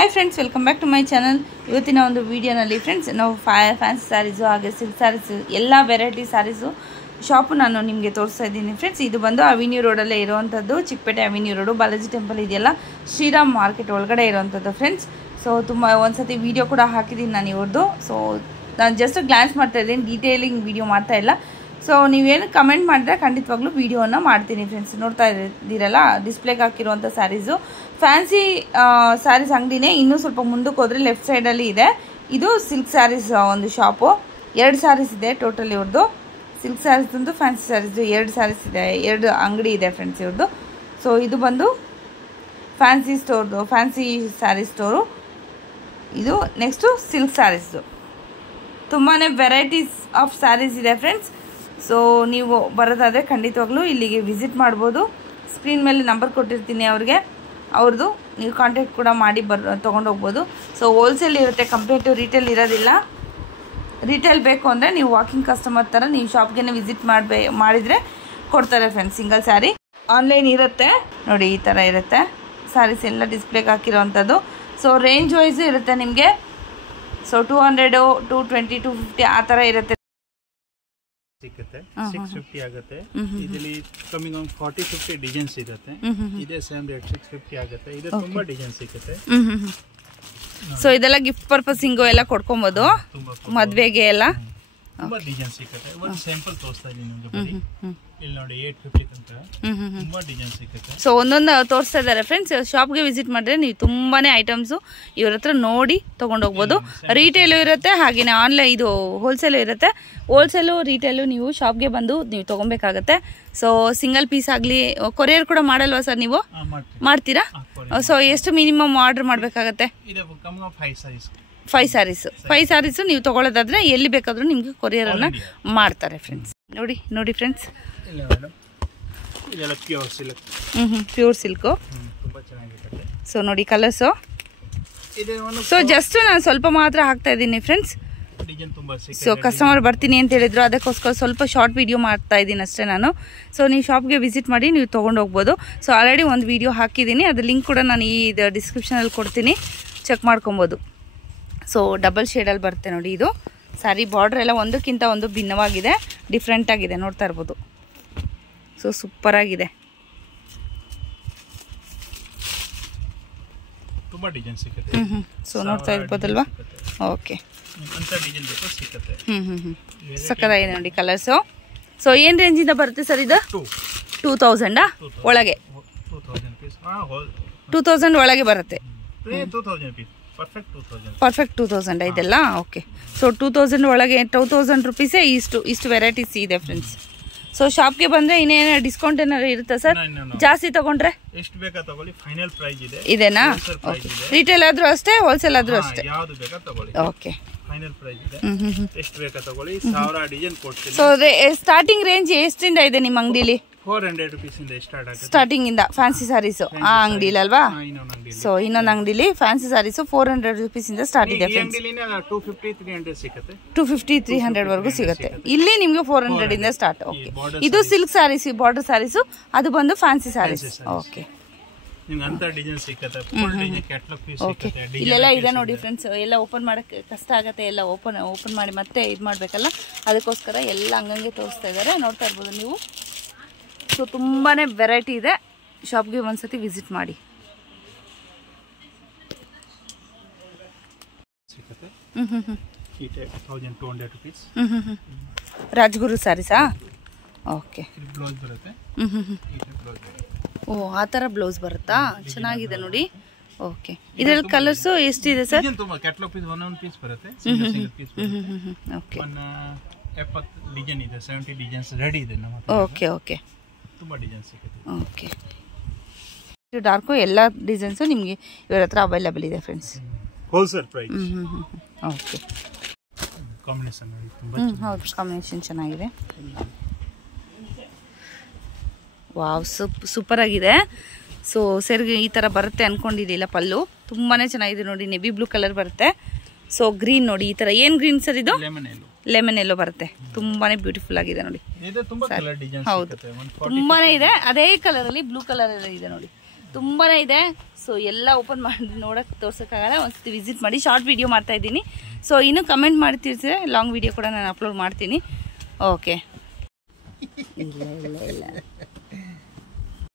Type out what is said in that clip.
Hi friends, welcome back to my channel. ಇವತ್ತಿನ ಒಂದು ವಿಡಿಯೋನಲ್ಲಿ ಫ್ರೆಂಡ್ಸ್ ನಾವು ಫ್ಯಾನ್ಸಿ ಸ್ಯಾರೀಸು ಹಾಗೆ ಸಿಲ್ಕ್ ಸ್ಯಾರೀಸು ಎಲ್ಲ ವೆರೈಟಿ ಸ್ಯಾರೀಸು ಶಾಪು ನಾನು ನಿಮಗೆ ತೋರಿಸ್ತಾ ಇದ್ದೀನಿ ಫ್ರೆಂಡ್ಸ್. ಇದು ಬಂದು ಅವಿನ್ಯೂ ರೋಡಲ್ಲೇ ಇರುವಂಥದ್ದು, Chickpet avenue road, Balaji temple ಇದೆಯಲ್ಲ, ಶ್ರೀರಾಮ್ ಮಾರ್ಕೆಟ್ ಒಳಗಡೆ ಇರುವಂಥದ್ದು ಫ್ರೆಂಡ್ಸ್. ಸೊ ತುಂಬ ಒಂದ್ಸತಿ ವೀಡಿಯೋ ಕೂಡ ಹಾಕಿದ್ದೀನಿ ನಾನು ಇವ್ರದ್ದು. ಸೊ ನಾನು ಜಸ್ಟ್ ಗ್ಲಾನ್ಸ್ ಮಾಡ್ತಾ ಇದ್ದೀನಿ, ಡೀಟೇಲಿಂಗ್ ವೀಡಿಯೋ ಮಾಡ್ತಾ ಇಲ್ಲ. ಸೊ ನೀವೇನು ಕಮೆಂಟ್ ಮಾಡಿದ್ರೆ ಖಂಡಿತವಾಗ್ಲೂ ವೀಡಿಯೋನ ಮಾಡ್ತೀನಿ ಫ್ರೆಂಡ್ಸ್. ನೋಡ್ತಾ ಇದ್ದೀರಲ್ಲ ಡಿಸ್ಪ್ಲೇಗೆ ಹಾಕಿರುವಂಥ ಸ್ಯಾರೀಸು ಫ್ಯಾನ್ಸಿ ಸ್ಯಾರೀಸ್ ಅಂಗಡಿನೇ. ಇನ್ನೂ ಸ್ವಲ್ಪ ಮುಂದಕ್ಕೆ ಹೋದರೆ ಲೆಫ್ಟ್ ಸೈಡಲ್ಲಿ ಇದೆ. ಇದು ಸಿಲ್ಕ್ ಸ್ಯಾರೀಸ್ ಒಂದು ಶಾಪು. 2 ಸ್ಯಾರೀಸ್ ಇದೆ ಟೋಟಲ್ ಇವ್ರದ್ದು. ಸಿಲ್ಕ್ ಸ್ಯಾರೀಸ್ ಒಂದು ಫ್ಯಾನ್ಸಿ ಸ್ಯಾರೀಸು 2 ಸ್ಯಾರೀಸ್ ಇದೆ, 2 ಅಂಗಡಿ ಇದೆ ಫ್ರೆಂಡ್ಸ್ ಇವ್ರದ್ದು. ಸೊ ಇದು ಬಂದು ಫ್ಯಾನ್ಸಿ ಸ್ಟೋರ್ದು, ಫ್ಯಾನ್ಸಿ ಸ್ಯಾರಿ ಸ್ಟೋರು. ಇದು ನೆಕ್ಸ್ಟು ಸಿಲ್ಕ್ ಸ್ಯಾರೀಸ್ದು. ತುಂಬಾ ವೆರೈಟೀಸ್ ಆಫ್ ಸ್ಯಾರೀಸ್ ಇದೆ ಫ್ರೆಂಡ್ಸ್. ಸೊ ನೀವು ಬರೋದಾದರೆ ಖಂಡಿತವಾಗ್ಲೂ ಇಲ್ಲಿಗೆ ವಿಸಿಟ್ ಮಾಡ್ಬೋದು. ಸ್ಕ್ರೀನ್ ಮೇಲೆ ನಂಬರ್ ಕೊಟ್ಟಿರ್ತೀನಿ ಅವ್ರದ್ದು ನೀವು ಕಾಂಟ್ಯಾಕ್ಟ್ ಕೂಡ ಮಾಡಿ ತೊಗೊಂಡೋಗ್ಬೋದು. ಸೊ ಹೋಲ್ಸೇಲ್ ಇರುತ್ತೆ, ಕಂಪೇರ್ ಟು ರೀಟೇಲ್ ಇರೋದಿಲ್ಲ. ರೀಟೇಲ್ ಬೇಕು ಅಂದರೆ ನೀವು ವಾಕಿಂಗ್ ಕಸ್ಟಮರ್ ಥರ ನೀವು ಶಾಪ್ಗೆ ವಿಸಿಟ್ ಮಾಡಿದರೆ ಕೊಡ್ತಾರೆ ಫ್ರೆಂಡ್ಸ್. ಸಿಂಗಲ್ ಸ್ಯಾರಿ ಆನ್ಲೈನ್ ಇರುತ್ತೆ ನೋಡಿ, ಈ ಥರ ಇರುತ್ತೆ ಸ್ಯಾರೀಸ್ ಎಲ್ಲ ಡಿಸ್ಪ್ಲೇಗೆ ಹಾಕಿರೋವಂಥದ್ದು. ಸೊ ರೇಂಜ್ ವೈಸು ಇರುತ್ತೆ ನಿಮಗೆ. ಸೊ 200, 220, 250 ಆ ಥರ ಇರುತ್ತೆ. ಸಿಗುತ್ತೆ 650 ಆಗುತ್ತೆ. ಇದರಲ್ಲಿ ಕಮ್ಮಿಂಗ್ 40-50 ಡಿಸೈನ್ಸ್ ಇರುತ್ತೆ. ಇದೇ ಸೇಮ್ ರೇಟ್ 650 ಆಗುತ್ತೆ. ಇದು ತುಂಬಾ ಡಿಸೈನ್ ಸಿಗುತ್ತೆ. ಸೊ ಇದೆಲ್ಲ ಗಿಫ್ಟ್ ಪರ್ಪಸಿಂಗು ಎಲ್ಲ ಕೊಡ್ಕೊಬೋದು, ಮದ್ವೆಗೆ ಎಲ್ಲ ತುಂಬಾ ಡಿಸೈನ್ ಸಿಗುತ್ತೆ. ಒಂದು ಸ್ಯಾಂಪಲ್ ತೋರಿಸ್ತಾ ಇದೀನಿ ನಿಮಗೆ ಬರೀ. ಇಲ್ಲಿ ನೋಡಿ 850 ತನಕ ತುಂಬಾ ಡಿಸೈನ್ ಸಿಗುತ್ತೆ. ಸೊ ಒಂದೊಂದು ತೋರಿಸ್ತಾ ಇದ್ದಾರೆ ಫ್ರೆಂಡ್ಸ್. ಶಾಪ್ಗೆ ವಿಸಿಟ್ ಮಾಡಿದ್ರೆ ನೀವು ತುಂಬಾನೇ ಐಟಮ್ಸು ಇವ್ರ ಹತ್ರ ನೋಡಿ ತೊಗೊಂಡೋಗ್ಬೋದು. ರೀಟೇಲು ಇರುತ್ತೆ, ಹಾಗೆಯೇ ಆನ್ಲೈನ್ ಇದು ಹೋಲ್ಸೇಲು ಇರುತ್ತೆ. ಹೋಲ್ಸೇಲು ರೀಟೇಲು ನೀವು ಶಾಪ್ಗೆ ಬಂದು ನೀವು ತೊಗೊಬೇಕಾಗತ್ತೆ. ಸೊ ಸಿಂಗಲ್ ಪೀಸ್ ಆಗಲಿ ಕೊರಿಯರ್ ಕೂಡ ಮಾಡಲ್ವಾ ಸರ್ ನೀವು? ಮಾಡ್ತೀರಾ? ಸೊ ಎಷ್ಟು ಮಿನಿಮಮ್ ಆರ್ಡರ್ ಮಾಡಬೇಕಾಗತ್ತೆ? 5 ಸ್ಯಾರೀಸು ನೀವು ತೊಗೊಳ್ಳೋದಾದ್ರೆ ಎಲ್ಲಿ ಬೇಕಾದರೂ ನಿಮಗೆ ಕೊರಿಯರನ್ನು ಮಾಡ್ತಾರೆ ಫ್ರೆಂಡ್ಸ್. ನೋಡಿ ಫ್ರೆಂಡ್ಸ್, ಪ್ಯೂರ್ ಸಿಲ್ಕು. ಸೊ ನೋಡಿ ಕಲರ್ಸು. ಸೊ ಜಸ್ಟ್ ನಾನು ಸ್ವಲ್ಪ ಮಾತ್ರ ಹಾಕ್ತಾ ಇದ್ದೀನಿ ಫ್ರೆಂಡ್ಸ್. ಸೊ ಕಸ್ಟಮರ್ ಬರ್ತೀನಿ ಅಂತ ಹೇಳಿದ್ರು, ಅದಕ್ಕೋಸ್ಕರ ಸ್ವಲ್ಪ ಶಾರ್ಟ್ ವಿಡಿಯೋ ಮಾಡ್ತಾ ಇದ್ದೀನಿ ಅಷ್ಟೇ ನಾನು. ಸೊ ನೀವು ಶಾಪ್ಗೆ ವಿಸಿಟ್ ಮಾಡಿ ನೀವು ತೊಗೊಂಡು ಹೋಗ್ಬೋದು. ಸೊ ಆಲ್ರೆಡಿ ಒಂದು ವಿಡಿಯೋ ಹಾಕಿದ್ದೀನಿ, ಅದು ಲಿಂಕ್ ಕೂಡ ನಾನು ಈ ಡಿಸ್ಕ್ರಿಪ್ಷನಲ್ಲಿ ಕೊಡ್ತೀನಿ, ಚೆಕ್ ಮಾಡ್ಕೊಬೋದು. ಸೊ ಡಬಲ್ ಶೇಡಲ್ಲಿ ಬರುತ್ತೆ ನೋಡಿ. ಇದು ಸ್ಯಾರಿ ಬಾರ್ಡ್ರ್ ಎಲ್ಲ ಒಂದಕ್ಕಿಂತ ಒಂದು ಭಿನ್ನವಾಗಿದೆ, ಡಿಫ್ರೆಂಟ್ ಆಗಿದೆ, ನೋಡ್ತಾ ಇರ್ಬೋದು. ಸೊ ಸೂಪರ್ ಆಗಿದೆ. ಸೊ ನೋಡ್ತಾ ಇರ್ಬೋದಲ್ವಾ? ಓಕೆ, ಸಕ್ಕತ್ತಾಗಿದೆ ನೋಡಿ ಕಲರ್ಸು. ಸೊ ಏನು ರೇಂಜಿಂದ ಬರುತ್ತೆ ಸರ್ ಇದು? 2000 ಒಳಗೆ, 2000 ಒಳಗೆ ಬರುತ್ತೆ. ಪರ್ಫೆಕ್ಟ್ 2000 ಇದೆಲ್ಲ. ಓಕೆ, ಸೊ 2000 ಒಳಗೆ 2000 ರುಪೀಸೇ ಇಷ್ಟು ವೆರೈಟೀಸ್ ಇದೆ ಫ್ರೆಂಡ್ಸ್. ಸೊ ಶಾಪ್ಗೆ ಬಂದರೆ ಇನ್ನೇನು ಡಿಸ್ಕೌಂಟ್ ಏನಾದ್ರು ಇರುತ್ತಾ ಸರ್? ಜಾಸ್ತಿ ತಗೊಂಡ್ರೆ ಎಷ್ಟು ಬೇಕಾ ತಗೊಳ್ಳಿ, ಫೈನಲ್ ಪ್ರೈಸ್ ಇದೆ. ಇದೆನಾ? ರಿಟೇಲ್ ಆದ್ರೂ ಅಷ್ಟೇ, ಹೋಲ್ಸೇಲ್ ಆದ್ರೂ ಅಷ್ಟೇ. ಯಾವುದು ಬೇಕಾ ತಗೊಳ್ಳಿ. ಓಕೆ, ಫೈನಲ್ ಪ್ರೈಸ್ ಇದೆ. ಎಷ್ಟು ಬೇಕಾ ತಗೊಳ್ಳಿ. 1000 ಡಿಸೈನ್ ಕೊಡ್ತೀನಿ. ಸೊ ಸ್ಟಾರ್ಟಿಂಗ್ ರೇಂಜ್ ಎಷ್ಟಿಂದ ಇದೆ ನಿಮ್ಮ ಅಂಗಡಿಲಿ? 400 rupees ಇಂದ ಸ್ಟಾರ್ಟ್ ಆಗುತ್ತೆ ಸ್ಟಾರ್ಟಿಂಗ್ ಇಂದ ಫ್ಯಾನ್ಸಿ ಸ್ಯಾರೀಸು ಆ ಅಂಗಡಿಲಿ ಅಲ್ವಾ? ಸೊ ಇನ್ನೊಂದು ಅಂಗಡಿಲಿ ಫ್ಯಾನ್ಸಿ ಸ್ಯಾರೀಸು 400 rupees ಇಂದ ಸ್ಟಾರ್ಟ್ ಇದೆ ಫ್ರೆಂಡ್ಸ್. 250-300 ಸಿಗುತ್ತೆ. 250-300 ವರೆಗೂ ಸಿಗುತ್ತೆ. ಇಲ್ಲಿ ನಿಮ್ಗೆ 400 ಇಂದ ಸ್ಟಾರ್ಟ್. ಓಕೆ, ಇದು ಸಿಲ್ಕ್ ಸ್ಯಾರೀಸ್, ಬಾರ್ಡರ್ ಸ್ಯಾರೀಸು, ಅದು ಬಂದು ಫ್ಯಾನ್ಸಿ ಸ್ಯಾರೀಸ್. ಓಕೆ, ಇಲ್ಲೆಲ್ಲ ಇದೆ ನೋಡಿ ಫ್ರೆಂಡ್ಸ್. ಎಲ್ಲ ಓಪನ್ ಮಾಡಕ್ಕೆ ಕಷ್ಟ ಆಗುತ್ತೆ, ಎಲ್ಲ ಓಪನ್ ಮಾಡಿ ಮತ್ತೆ ಇದು ಮಾಡಬೇಕಲ್ಲ, ಅದಕ್ಕೋಸ್ಕರ ಎಲ್ಲ ಹಂಗಂಗೆ ತೋರಿಸ್ತಾ ಇದ್ದಾರೆ, ನೋಡ್ತಾ ಇರ್ಬೋದು ನೀವು. ಸೊ ತುಂಬಾ ವೆರೈಟಿ ಇದೆ, ಶಾಪ್ಗೆ ಒಂದ್ಸತಿ ವಿಸಿಟ್ ಮಾಡಿ. ರಾಜ್ಗುರು ಸ್ಯಾರೀಸಾ? ಓಕೆ. ಓ, ಆ ಥರ ಬ್ಲೌಸ್ ಬರುತ್ತಾ? ಚೆನ್ನಾಗಿದೆ ನೋಡಿ. ಓಕೆ, ಇದರಲ್ಲಿ ಕಲರ್ಸು ಎಷ್ಟಿದೆ ಸರ್? ಓಕೆ, 70 ಡಿಸೈನ್ ಇದೆ, 70 ಡಿಸೈನ್ಸ್ ರೆಡಿ ಇದೆ ನಮ್ಮ ಹತ್ರ. ಓಕೆ ಓಕೆ, ತುಂಬಾ ಡಿಸೈನ್ ಸಿಗುತ್ತೆ. ಓಕೆ, ಡಾರ್ಕು ಎಲ್ಲ ಡಿಸೈನ್ಸು ನಿಮಗೆ ಇವರ ಹತ್ರ ಅವೈಲೇಬಲ್ ಇದೆ friends. Wholesale price. Okay, combination ಹೌದು, ಕಾಂಬಿನೇಷನ್ ಚೆನ್ನಾಗಿದೆ. ವಾವ್, ಸೂಪರ್ ಆಗಿದೆ. ಸೊ ಸೆರ್ಗೆ ಈ ಥರ ಬರುತ್ತೆ ಅಂದ್ಕೊಂಡಿರಲಿಲ್ಲ. ಪಲ್ಲು ತುಂಬಾ ಚೆನ್ನಾಗಿದೆ ನೋಡಿ, ನೆವಿ ಬ್ಲೂ ಕಲರ್ ಬರುತ್ತೆ. ಸೊ ಗ್ರೀನ್ ನೋಡಿ, ಈ ಥರ ಏನು ಗ್ರೀನ್ ಸರ್ ಇದು? ಲೆಮನ್ ಎಲ್ಲೋ ಬರುತ್ತೆ, ತುಂಬಾನೇ ಬ್ಯೂಟಿಫುಲ್ ಆಗಿದೆ ನೋಡಿ. ಇದು ತುಂಬಾ ಕಲರ್ ಡಿಸೈನ್ ಹೌದು, ತುಂಬಾನೇ ಇದೆ. ಅದೇ ಕಲರ್ ಅಲ್ಲಿ ಬ್ಲೂ ಕಲರ್ ಇದೆ ನೋಡಿ. ತುಂಬಾ ಇದೆ. ಸೊ ಎಲ್ಲ ಓಪನ್ ಮಾಡಿ ನೋಡೋಕ್ಕೆ ತೋರ್ಸೋಕ್ಕಾಗಲ್ಲ, ಒಂದ್ಸತಿ ವಿಸಿಟ್ ಮಾಡಿ. ಶಾರ್ಟ್ ವಿಡಿಯೋ ಮಾಡ್ತಾ ಇದ್ದೀನಿ. ಸೊ ಇನ್ನೂ ಕಮೆಂಟ್ ಮಾಡ್ತಿರ್ತೀರ, ಲಾಂಗ್ ವಿಡಿಯೋ ಕೂಡ ನಾನು ಅಪ್ಲೋಡ್ ಮಾಡ್ತೀನಿ. ಓಕೆ. ಇಲ್ಲ